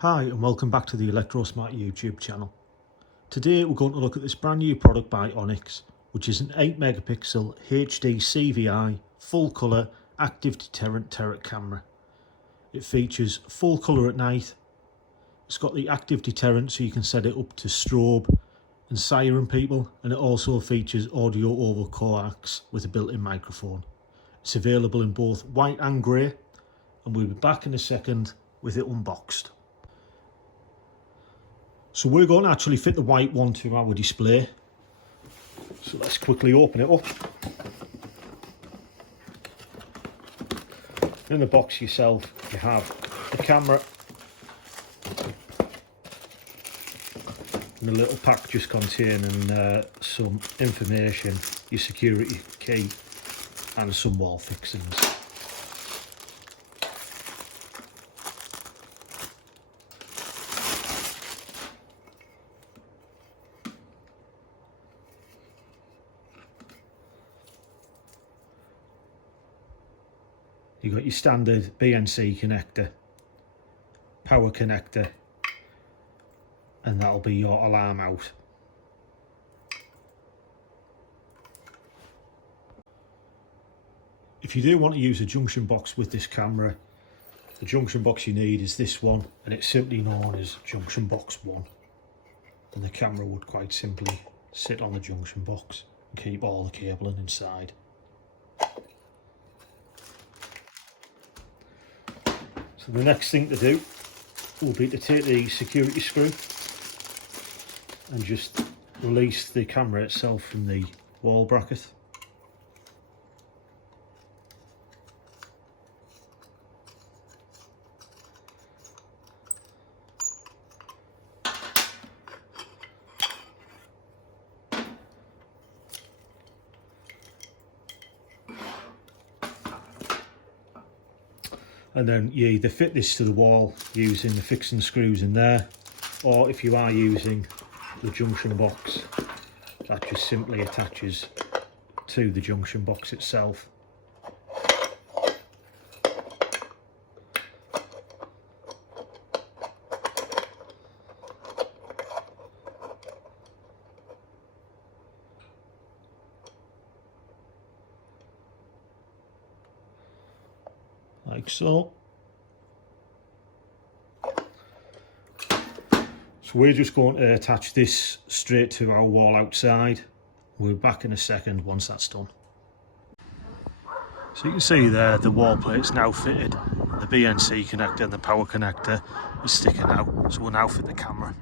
Hi and welcome back to the Electrosmart YouTube channel. Today we're going to look at this brand new product by OYN-X, which is an 8 megapixel HD CVI full colour active deterrent turret camera. It features full colour at night. It's got the active deterrent so you can set it up to strobe and siren people, and it also features audio over coax with a built-in microphone. It's available in both white and grey, and we'll be back in a second with it unboxed. So we're going to actually fit the white one to our display. So let's quickly open it up. In the box yourself you have the camera and a little pack just containing some information, your security key and some wall fixings. You've got your standard BNC connector, power connector, and that'll be your alarm out. If you do want to use a junction box with this camera, the junction box you need is this one, and it's simply known as junction box 1. And the camera would quite simply sit on the junction box and keep all the cabling inside. So the next thing to do will be to take the security screw and just release the camera itself from the wall bracket. And then you either fit this to the wall using the fixing screws in there, or if you are using the junction box, that just simply attaches to the junction box itself. Like so. So we're just going to attach this straight to our wall outside. We'll be back in a second once that's done. So you can see there the wall plate's now fitted. The BNC connector and the power connector is sticking out. So we'll now fit the camera.